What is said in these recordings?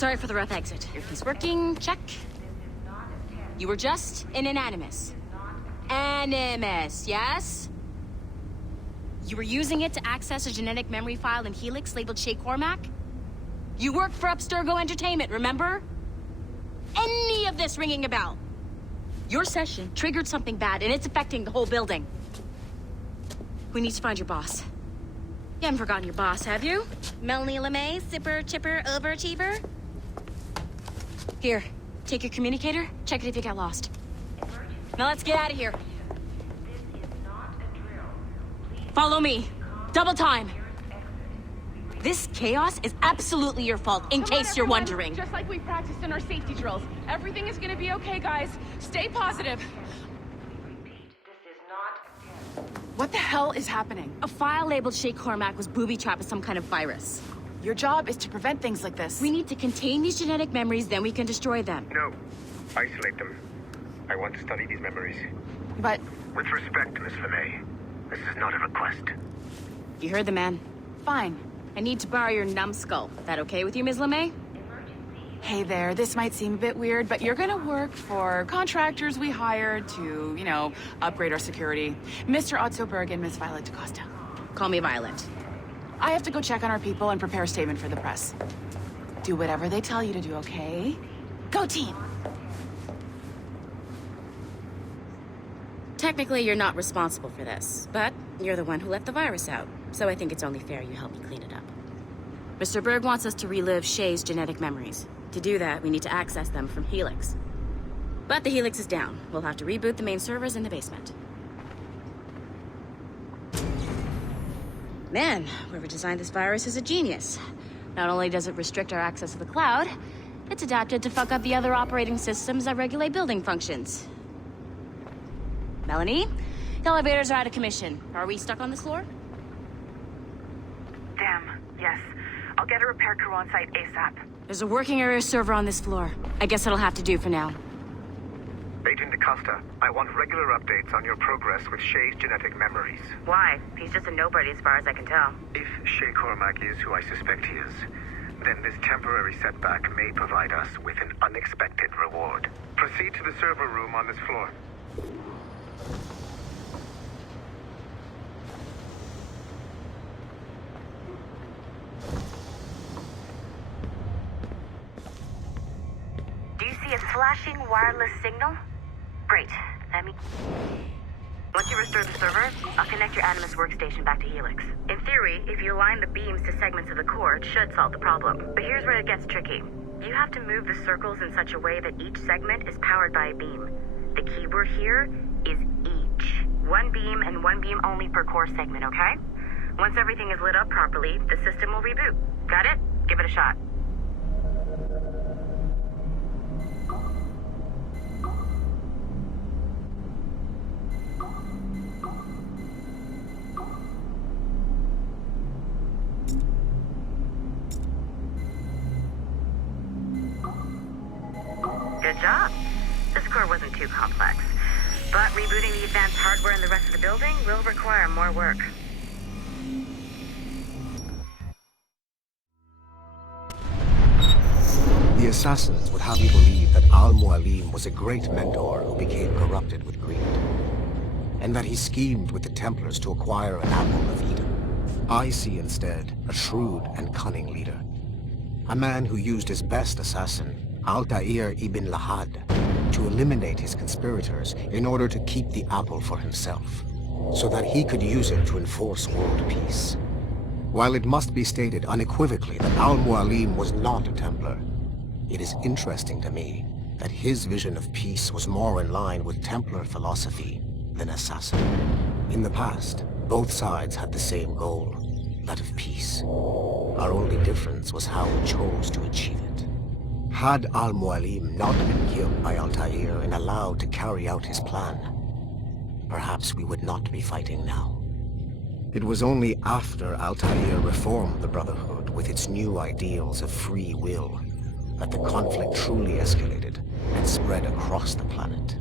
Sorry for the rough exit. Earpiece working, check. You were just in an Animus. Animus, yes? You were using it to access a genetic memory file in Helix labeled Shay Cormac? You worked for Abstergo Entertainment, remember? Any of this ringing a bell? Your session triggered something bad, and it's affecting the whole building. We need to find your boss. You haven't forgotten your boss, have you? Melanie LeMay, zipper, chipper, overachiever? Here, take your communicator, check it if you got lost. Now let's get out of here. Follow me. Double time. This chaos is absolutely your fault, in case you're wondering. Just like we practiced in our safety drills. Everything is gonna be okay, guys. Stay positive. What the hell is happening? A file labeled Shay Cormac was booby-trapped with some kind of virus. Your job is to prevent things like this. We need to contain these genetic memories, then we can destroy them. No. Isolate them. I want to study these memories. But... With respect, Miss LeMay, this is not a request. You heard the man. fine. I need to borrow your numbskull. That okay with you, Ms. LeMay? Hey there, this might seem a bit weird, but you're gonna work for contractors we hired to, you know, upgrade our security. Mr. Ottoberg and Miss Violet DaCosta. Call me Violet. I have to go check on our people and prepare a statement for the press. Do whatever they tell you to do, okay? Go team! Technically, you're not responsible for this, but you're the one who let the virus out, so I think it's only fair you help me clean it up. Mr. Berg wants us to relive Shay's genetic memories. To do that, we need to access them from Helix. But the Helix is down. We'll have to reboot the main servers in the basement. Man, whoever designed this virus is a genius. Not only does it restrict our access to the cloud, it's adapted to fuck up the other operating systems that regulate building functions. Melanie, the elevators are out of commission. Are we stuck on this floor? Damn, yes. I'll get a repair crew on site ASAP. There's a working area server on this floor. I guess that'll have to do for now. Agent DaCosta, I want regular updates on your progress with Shay's genetic memories. Why? He's just a nobody as far as I can tell. If Shay Cormac is who I suspect he is, then this temporary setback may provide us with an unexpected reward. Proceed to the server room on this floor. Do you see a flashing wireless signal? Great. Once you restore the server, I'll connect your Animus workstation back to Helix. In theory, if you align the beams to segments of the core, it should solve the problem. But here's where it gets tricky. You have to move the circles in such a way that each segment is powered by a beam. The keyword here is each. One beam and one beam only per core segment, okay? Once everything is lit up properly, the system will reboot. Got it? Give it a shot. Good job. This core wasn't too complex. But rebooting the advanced hardware in the rest of the building will require more work. The assassins would have you believe that Al-Mualim was a great mentor who became corrupted with greed, and that he schemed with the Templars to acquire an apple of Eden. I see instead a shrewd and cunning leader, a man who used his best assassin, Altair ibn Lahad, to eliminate his conspirators in order to keep the apple for himself, so that he could use it to enforce world peace. While it must be stated unequivocally that Al-Mualim was not a Templar, it is interesting to me that his vision of peace was more in line with Templar philosophy than assassin. In the past, both sides had the same goal, that of peace. Our only difference was how we chose to achieve it. Had Al-Mualim not been killed by Altair and allowed to carry out his plan, perhaps we would not be fighting now. It was only after Altair reformed the Brotherhood with its new ideals of free will that the conflict truly escalated and spread across the planet.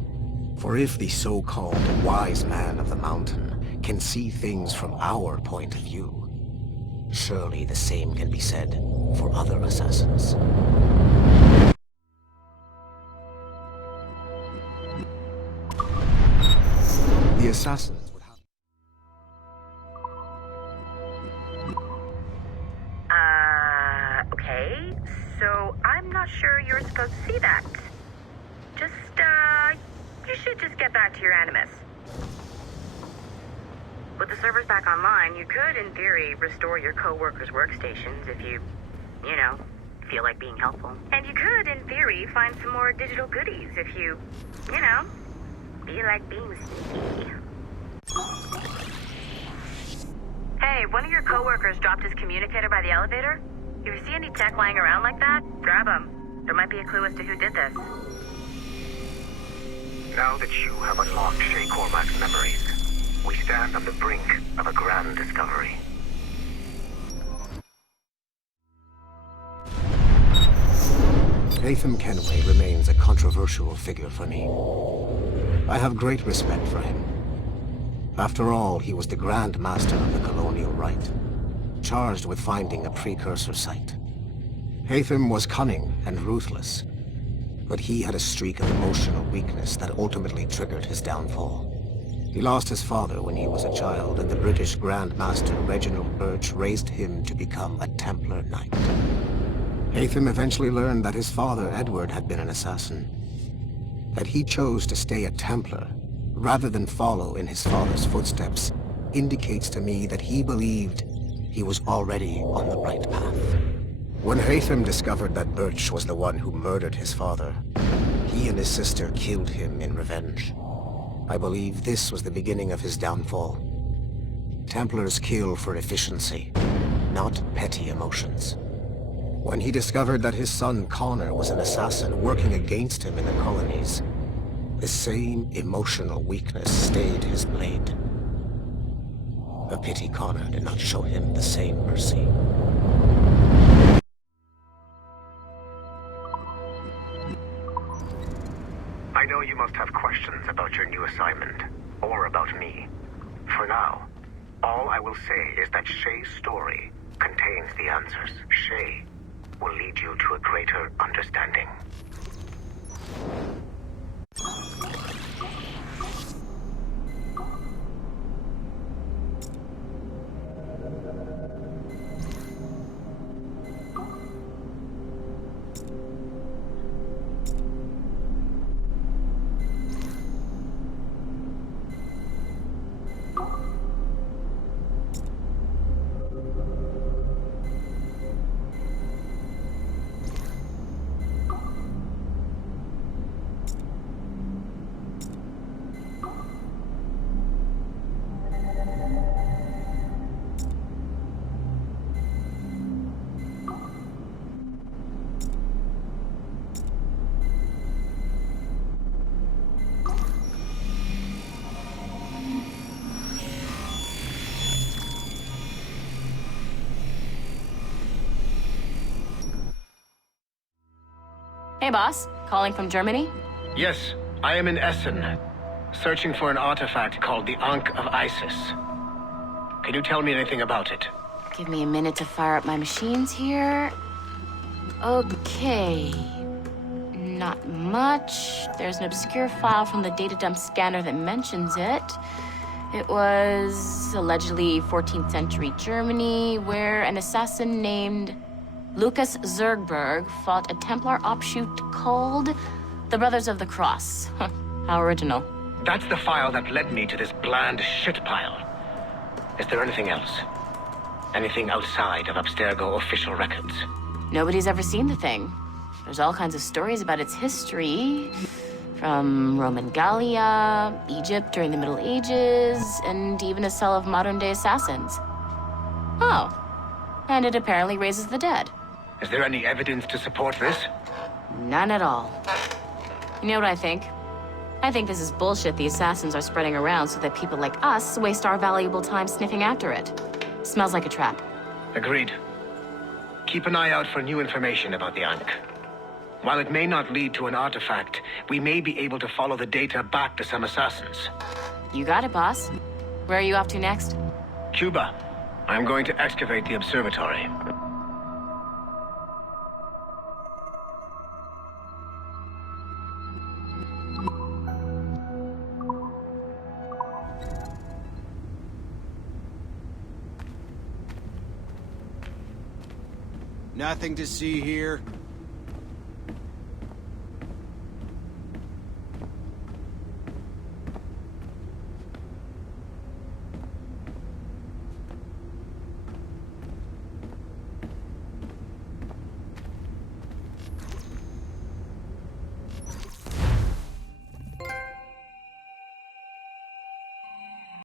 For if the so-called wise man of the mountain can see things from our point of view, surely the same can be said for other assassins. The assassins would have... Okay. So, I'm not sure you're supposed to see that. Just, you should just get back to your Animus. With the servers back online, you could, in theory, restore your co-workers' workstations if you feel like being helpful. And you could, in theory, find some more digital goodies if you feel like being sneaky. Hey, one of your co-workers dropped his communicator by the elevator. If you see any tech lying around like that, grab them. There might be a clue as to who did this. Now that you have unlocked Shay Cormac's memories, we stand on the brink of a grand discovery. Haytham Kenway remains a controversial figure for me. I have great respect for him. After all, he was the Grand Master of the Colonial Rite, charged with finding a precursor site. Haytham was cunning and ruthless, but he had a streak of emotional weakness that ultimately triggered his downfall. He lost his father when he was a child, and the British Grand Master Reginald Birch raised him to become a Templar Knight. Haytham eventually learned that his father, Edward, had been an assassin. That he chose to stay a Templar, rather than follow in his father's footsteps, indicates to me that he believed he was already on the right path. When Haytham discovered that Birch was the one who murdered his father, he and his sister killed him in revenge. I believe this was the beginning of his downfall. Templars kill for efficiency, not petty emotions. When he discovered that his son Connor was an assassin working against him in the colonies, the same emotional weakness stayed his blade. A pity Connor did not show him the same mercy. I know you must have questions about your new assignment, or about me. For now, all I will say is that Shay's story contains the answers. Shay will lead you to a greater understanding. Hey, boss. Calling from Germany? Yes, I am in Essen, searching for an artifact called the Ankh of Isis. Can you tell me anything about it? Give me a minute to fire up my machines here. Okay. Not much. There's an obscure file from the data dump scanner that mentions it. It was allegedly 14th century Germany, where an assassin named Lucas Zergberg fought a Templar offshoot called the Brothers of the Cross. How original. That's the file that led me to this bland shit pile. Is there anything else? Anything outside of Abstergo official records? Nobody's ever seen the thing. There's all kinds of stories about its history. From Roman Gallia, Egypt during the Middle Ages, and even a cell of modern-day assassins. Oh. And it apparently raises the dead. Is there any evidence to support this? None at all. You know what I think? I think this is bullshit the assassins are spreading around so that people like us waste our valuable time sniffing after it. Smells like a trap. Agreed. Keep an eye out for new information about the Ankh. While it may not lead to an artifact, we may be able to follow the data back to some assassins. You got it, boss. Where are you off to next? Cuba. I'm going to excavate the observatory. Nothing to see here.